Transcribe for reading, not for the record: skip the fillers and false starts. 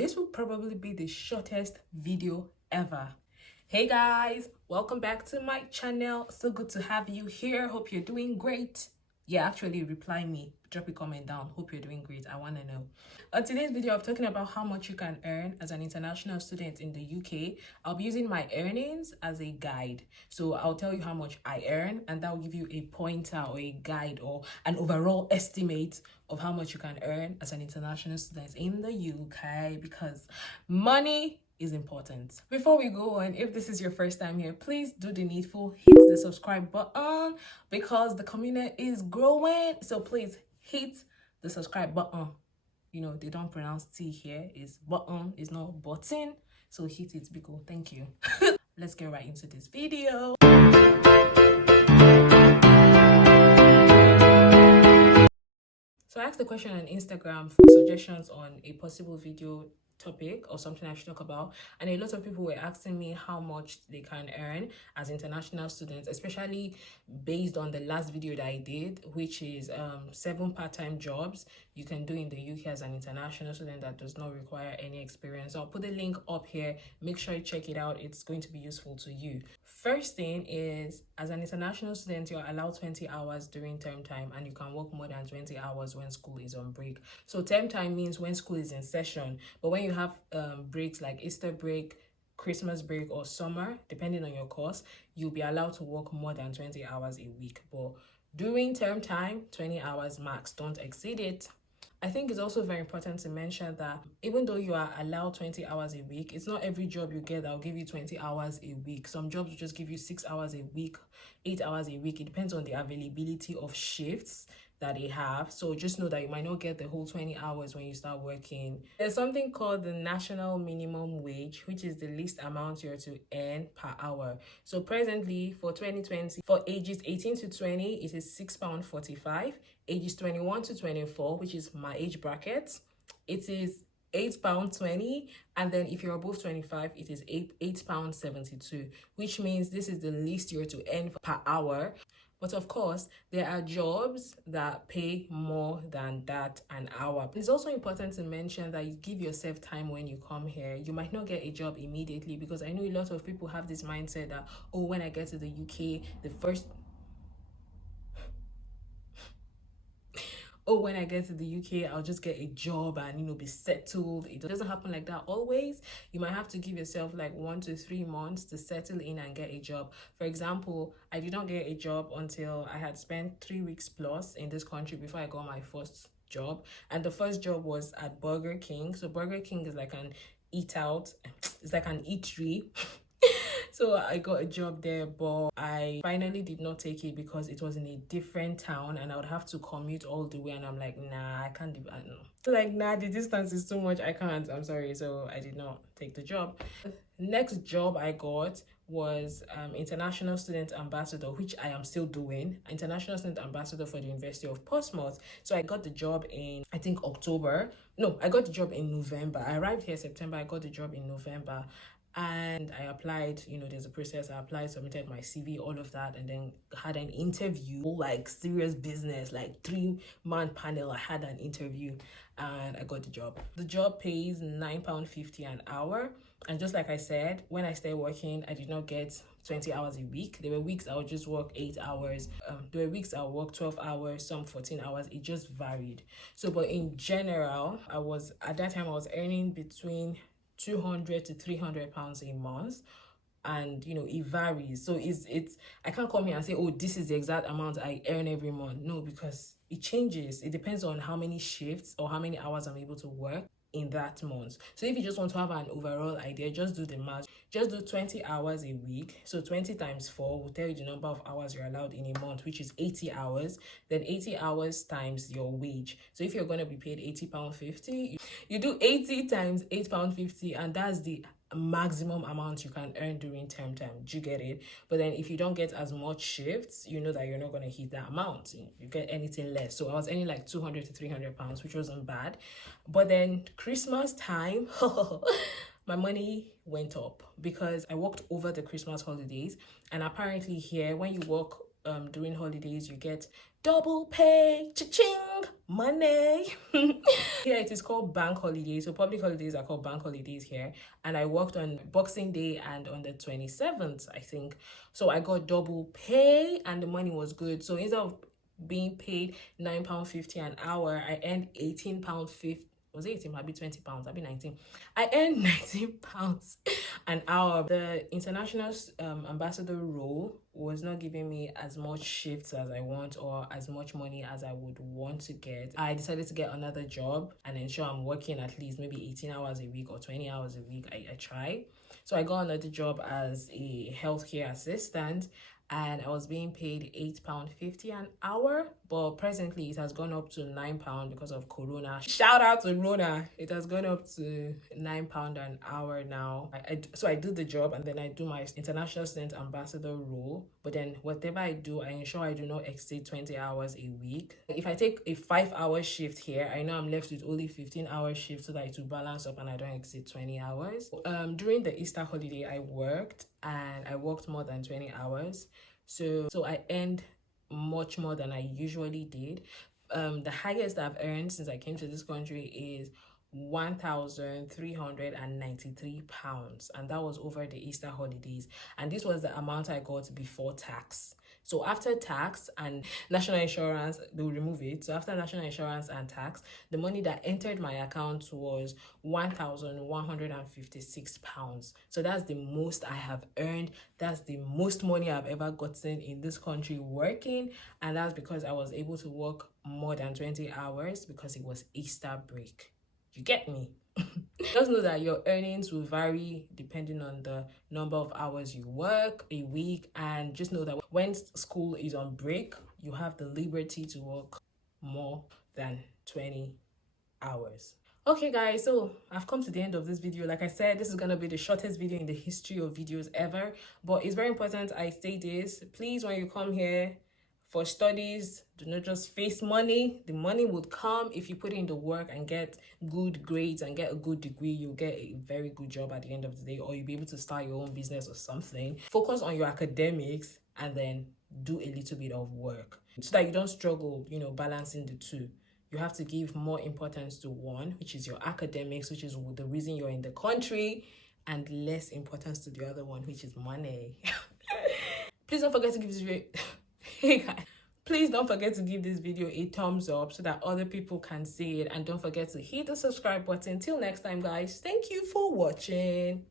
this will probably be the shortest video ever. Hey guys, welcome back to my channel. So good to have you here. Hope you're doing great. Yeah, actually reply me, drop a comment down. Hope you're doing great. I want to know. On today's video, I'm talking about how much you can earn as an international student in the UK. I'll be using my earnings as a guide. So I'll tell you how much I earn, and that will give you a pointer or a guide or an overall estimate of how much you can earn as an international student in the UK, because money is important. Before we go on, if this is your first time here, please do the needful, hit the subscribe button because the community is growing. So please hit the subscribe button. You know, they don't pronounce T here. It's button, it's not button. So hit it, because thank you. Let's get right into this video. So I asked the question on Instagram for suggestions on a possible video topic or something I should talk about, and a lot of people were asking me how much they can earn as international students, especially based on the last video that I did, which is 7 part-time jobs you can do in the UK as an international student that does not require any experience. So I'll put the link up here. Make sure you check it out. It's going to be useful to you. First thing is, as an international student, you're allowed 20 hours during term time, and you can work more than 20 hours when school is on break. So term time means when school is in session, but when you have breaks like Easter break, Christmas break, or summer, depending on your course, you'll be allowed to work more than 20 hours a week. But during term time, 20 hours max, don't exceed it. I think it's also very important to mention that even though you are allowed 20 hours a week, it's not every job you get that will give you 20 hours a week. Some jobs will just give you 6 hours a week, 8 hours a week. It depends on the availability of shifts that they have. So just know that you might not get the whole 20 hours when you start working. There's something called the national minimum wage, which is the least amount you're to earn per hour. So presently for 2020, for ages 18 to 20, it is £6.45. Ages 21 to 24, which is my age bracket, it is £8.20, and then if you're above 25, it is £8.72, which means this is the least you're to earn per hour. But of course, there are jobs that pay more than that an hour. It's also important to mention that you give yourself time when you come here. You might not get a job immediately, because I know a lot of people have this mindset that, oh, when I get to the UK, when I get to the UK, I'll just get a job and, be settled. It doesn't happen like that always. You might have to give yourself like 1 to 3 months to settle in and get a job. For example, I did not get a job until I had spent 3 weeks plus in this country before I got my first job. And the first job was at Burger King. So Burger King is like an eat out, it's like an eatery. So I got a job there, but I finally did not take it because it was in a different town and I would have to commute all the way, and I'm like, nah, I can't do that. No. Like, nah, the distance is too much. I can't. I'm sorry. So I did not take the job. Next job I got was international student ambassador, which I am still doing. International student ambassador for the University of Portsmouth. So I got the job in, I think, October. No, I got the job in November. I arrived here September. I got the job in November. And I applied, there's a process. I applied, submitted my CV, all of that, and then had an interview, like serious business, like 3-man panel. I had an interview and I got the job. The job pays £9.50 an hour. And just like I said, when I started working, I did not get 20 hours a week. There were weeks I would just work 8 hours. There were weeks I would work 12 hours, some 14 hours. It just varied. So, but in general, at that time I was earning between 200 to 300 pounds a month, and it varies. So it's I can't come here and say, oh, this is the exact amount I earn every month. No, because it changes. It depends on how many shifts or how many hours I'm able to work in that month. So if you just want to have an overall idea, just do the math. Just do 20 hours a week. So 20 times 4 will tell you the number of hours you're allowed in a month, which is 80 hours. Then 80 hours times your wage. So if you're going to be paid £80.50, you do 80 times £8.50, and that's the maximum amount you can earn during term time. Do you get it? But then if you don't get as much shifts, you know that you're not going to hit that amount. You get anything less. So I was earning like 200 to 300 pounds, which wasn't bad. But then Christmas time, my money went up because I worked over the Christmas holidays. And apparently here, when you work during holidays, you get double pay. Cha-ching! money. Here it is called bank holidays. So public holidays are called bank holidays here. And I worked on Boxing Day and on the 27th, I think. So I got double pay and the money was good. So instead of being paid £9.50 an hour, I earned £18.50. Was it 18? I'd be £20. I'd be 19. I earned £19 an hour. The international ambassador role was not giving me as much shifts as I want or as much money as I would want to get. I decided to get another job and ensure I'm working at least maybe 18 hours a week or 20 hours a week. I try. So I got another job as a healthcare assistant, and I was being paid £8.50 an hour, but presently it has gone up to £9 because of Corona. Shout out to Rona. It has gone up to £9 an hour now. So I do the job and then I do my international student ambassador role, but then whatever I do, I ensure I do not exceed 20 hours a week. If I take a 5-hour shift here, I know I'm left with only 15-hour shift so that it will balance up and I don't exceed 20 hours. During the Easter holiday, I worked more than 20 hours. So I earned much more than I usually did. The highest I've earned since I came to this country is £1,393, and that was over the Easter holidays, and this was the amount I got before tax. So after tax and national insurance, they will remove it. So after national insurance and tax, the money that entered my account was £1,156. So that's the most I have earned. That's the most money I've ever gotten in this country working. And that's because I was able to work more than 20 hours because it was Easter break. You get me? Just know that your earnings will vary depending on the number of hours you work a week, and just know that when school is on break, you have the liberty to work more than 20 hours. Okay guys, so I've come to the end of this video. Like I said, this is gonna be the shortest video in the history of videos ever, but it's very important I say this. Please, when you come here for studies, do not just face money. The money would come if you put in the work and get good grades and get a good degree. You'll get a very good job at the end of the day, or you'll be able to start your own business or something. Focus on your academics and then do a little bit of work so that you don't struggle, balancing the two. You have to give more importance to one, which is your academics, which is the reason you're in the country, and less importance to the other one, which is money. Please don't forget to give this video hey guys, please don't forget to give this video a thumbs up so that other people can see it, and don't forget to hit the subscribe button. Till next time guys, thank you for watching.